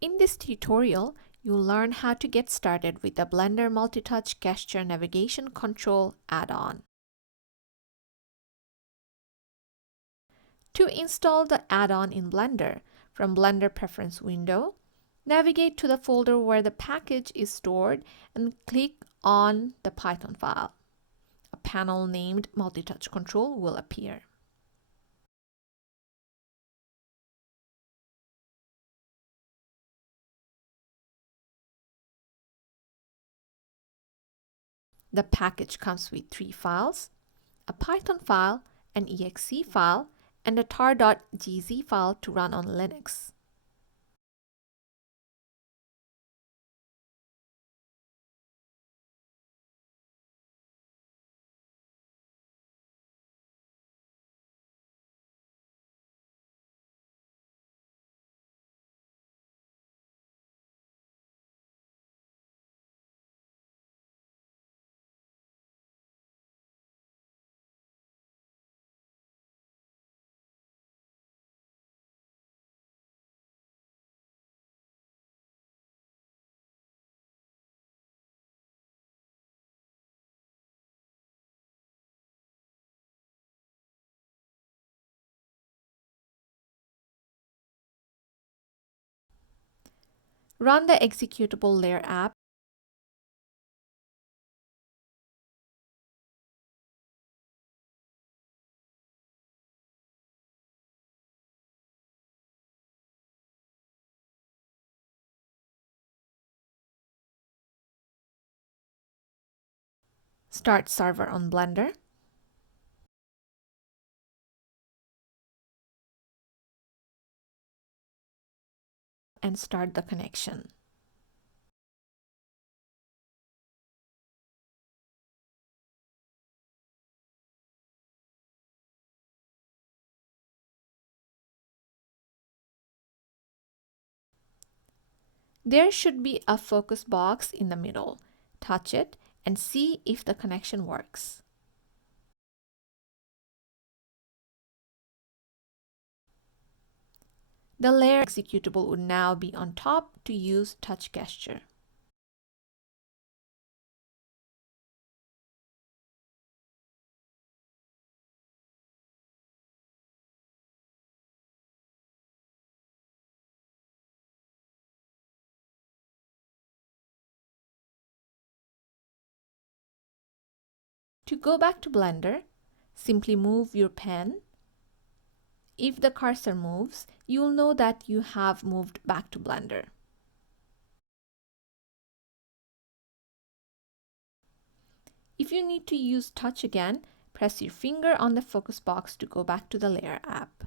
In this tutorial, you'll learn how to get started with the Blender Multitouch Gesture Navigation Control add-on. To install the add-on in Blender, from Blender Preference window, navigate to the folder where the package is stored and click on the Python file. A panel named Multitouch Control will appear. The package comes with 3 files, a Python file, an exe file, and a tar.gz file to run on Linux. Run the executable layer app Start server on Blender. And start the connection. There should be a focus box in the middle. Touch it and see if the connection works. The layer executable would now be on top to use touch gesture. To go back to Blender, simply move your pen. If the cursor moves, you'll know that you have moved back to Blender. If you need to use touch again, press your finger on the focus box to go back to the layer app.